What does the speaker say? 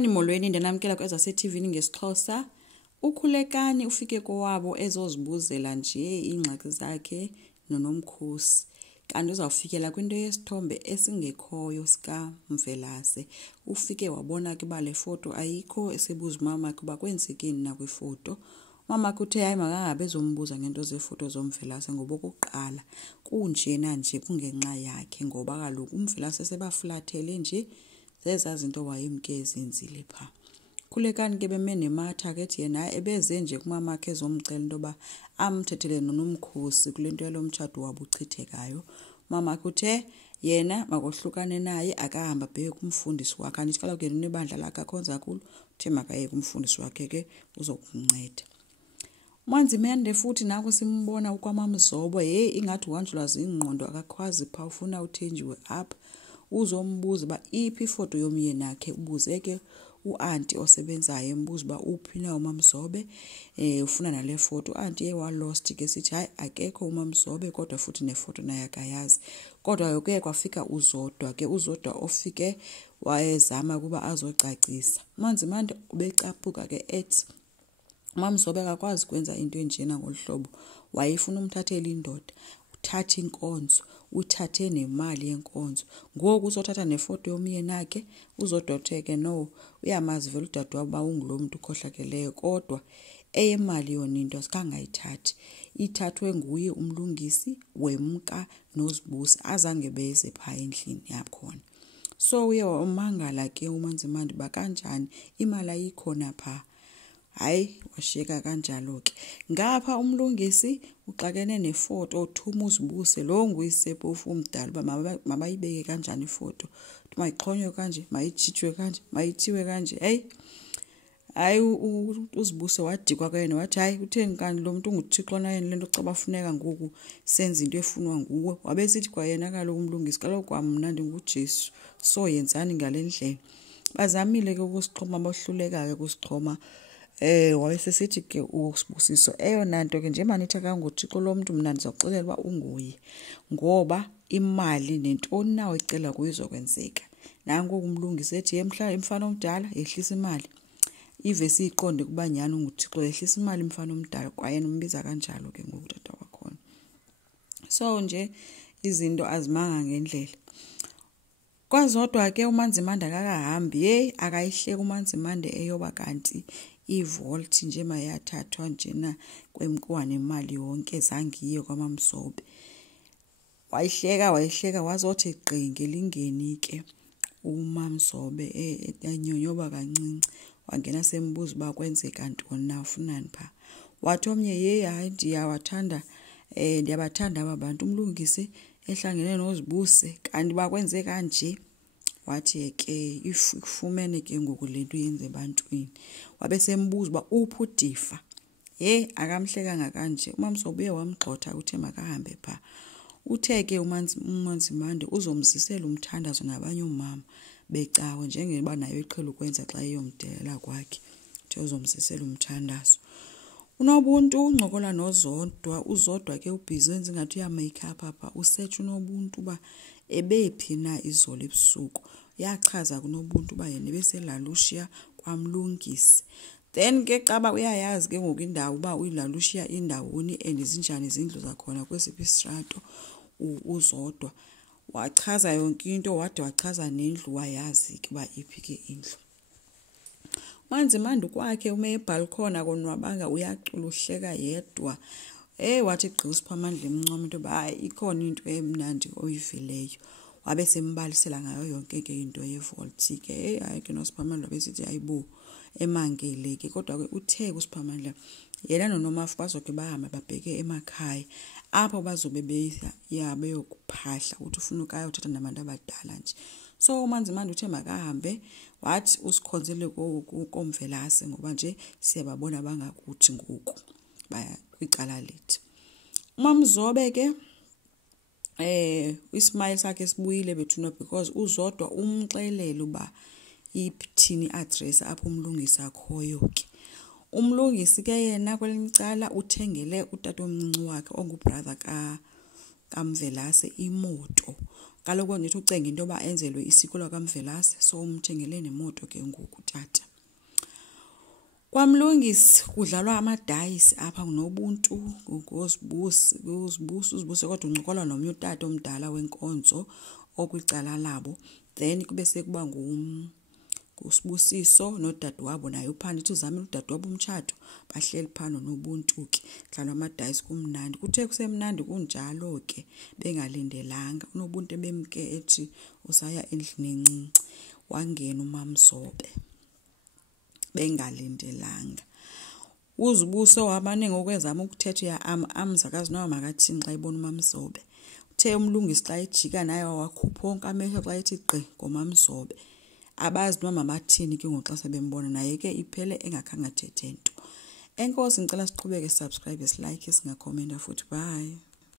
Sanibonani molweni ndanamkela kweza se-TV ngesixhosa. Ukhulekani ufike kowabo ezozibuzela nje ingxaki zakhe noNomkhosi. Kanti uzawufikela kwinto yesithombe esingekhoyo sika Mvelase. Ufike wabona ke ba le foto ayikho esebuza mama kuba kwenzekeni na kwifoto. Mama kuthe hayi makangabe ezombuza ngento zefoto zoMvelase ngoba okokuqala kunjena nje kungenxa yakhe ngoba kaloku uMvelase sebafulathele nje zeza zinto wayemke ezenzile pha. Khulekani ke beme nematha ke yena ebeze nje kumama wakhe ezomcela intoba amthethele noNomkhosi kulento yalomtshato wabuchithekayo. Mama kuthe yena makohlukane naye akahamba bheke kumfundisi wakhe anithi kaloku yena unebandla lakhe akhonza kulo uthe makaye kumfundisi wakhe ke uzokumnceda. Manzimende futhi nako simbona ukwamamzobe ingathi wanjulwa zingqondo akakhwazi pha ufuna uthenjiwe apha. Uzombuza ba iphi ifoto yomyeni wakhe ubuze ke uanti osebenzayo embuza ba uphi na uMamzobe ufuna nale foto anti wa lost ke sithi hayi akekho uMamzobe kodwa futhi nefoto naye akayazi kodwa yoke kwafika uzodwa ke uzodwa ofike wayezama kuba azocacisa. Manzimande ubecaphuka ke ethi uMamzobe akakwazi kwenza into enjena ngolhlobo wayefuna umthathela indoda uthatha inkonzo uthathe nemali yenkonzo ngoku uzothatha nefoto yomyeni wakhe uzodotheke no uyamazi vele udadewabo bawungulo muntu ukhohlakeleyo kodwa eyemali yona into asikangayithathi ithathwe nguye umlungisi wemka nozibusi azange beze pha endlini yakhona. So uye wamangala ke uManzimande bakanjani imali ayikhona pha. Hayi washeka kanjalo ke ngapha umlungisi uxakene nefoto othuma uzibuse lo nguyisephofu umdala ba mabayibeke kanjani ifoto mayixhonywe kanje mayijijwe kanje mayithiwe kanje hayi uzibuse wadikwa kayena wathi hayi utheni kanti lo muntu unguThixo na yena lento cabafuneka ngoku senza into efunwa nguwe wabesithi kwayena kaloku umlungisi kaloku kwamna ndinguJesu so yenzani ngalendlela bazamile ke ukusixhoma bohluleka ke kusixhoma. Wayesesithi ke usibusiso eyona nto ke nje manithi kanguThixo lo muntu mina ndizoxelela uba unguye ngoba imali nentoni nawe icela kuyizokwenzeka nanku umlungisi ethi emfana omdala yehlisa imali ivesi iqonde kuba nyani unguThixo yehlisa imali emfana omdala kwayena umbiza kanjalo ke ngokutata kwakhona. So nje izinto azimanga ngendlela kwazodwa ke uManzimande akakahambi akayihleka uManzimande eyoba kanti ivolt nje mayathathwa njena kwemkwa nemali yonke zangiye kwaMamzobe wayihleka wazothi gqinge lingeni ke uMamzobe enyonyoba kancinci wangena sembuza ba kwenzeka ntoni na ufunani pha wathi omnye hayi ndiyabathanda aba bantu umlungisi ehlangene nozibuse kanti bakwenze kanje wathi ke ifumene ke ngoku lento yenze ebantwini wabesembuza ba uphi udifa akamhlekanga kanje uMamzobe wamgxotha uthe makahambe pha uthe ke uManzimande uzomzisela umthandazo nabanye umama becawe njengeba nayo iqhela ukwenza xa eyomdelela kwakhe uthe uzomzisela umthandazo. Unobuntu uncokola nozodwa uzodwa ke ubhizi wenza ngathi uya make up apha usearch unobuntu ba ebephi na izolo ebusuku yachaza kunobuntu ba yena beselalushia kwaMlungisi then ke caba uyayazi ke ngoku indawo ba uyilalushia indawoni endizinjani izindlu zakhona kwesiphi istrato uzodwa wachaza yonke into wade wachaza nendlu wayazi ke ba iphi ke indlu. Manzimande kwakhe ume ebalcony akonwabanga uyacula uhleka yedwa wathi gqisi phamandla emncoma into ba ikhona into emnandi oyivileyo wabe sembalisela ngayo yonke ke into yevolt ke hayi ke noSiphamandla besithi ayibo emangele ke kodwa ke uthe kuSiphamandla yena noNomafu bazoke bahamba babheke emakhaya apho bazobe beyokuphahla uthi ufuna ukayothatha nabantu abadala nje. So uManzimande uthe makahambe wathi usikhonzele koMvelase ngoba nje siyababona bangakuthi ngoku baya kwicala lethu. uMamzobe ke ismile sakhe sibuyile bethuna because uzodwa umxelele uba ithini address apho umlungisi akhoyo ke umlungisi ke yena kwelimcala uthengele utata omncinci wakhe ongubrother kaMvelase imoto. Kaloku nithi ucenga into yoba enzelwe isiko lakaMvelase, so umthengele nemoto ke ngoku tata. KwaMlungisi kudlalwa amadayisi apha nobuntu uzibuse kodwa uncokola nomnye utata omdala wenkonzo okwicala labo. Then kube sekuba nguSibusiso nodadewabo naye uphanda ithi uzamile udadewabo umtshato, bahleli phano nobuntu ke dlalwa amadayisi kumnandi. Kuthe kusemnandi kunjalo ke bengalindelanga unobuntu bemke ethi usaya endlini encinci wangena uMamzobe bengalindelanga. Uzibuse wamane ngokwezama ukuthetha ya amzakazi nawo makathini xa ibona uMamzobe. Uthe uMlungisi xa ejika naye wakhupha onke amehlo xa ethi gqi ngoMamzobe. Abazi noma mathini ke ngoxa sebembona naye ke iphele engakhange athethe nto. Enkosi ngicela siqhubeke subscribe, silike, singakhomenta futhi. Bye.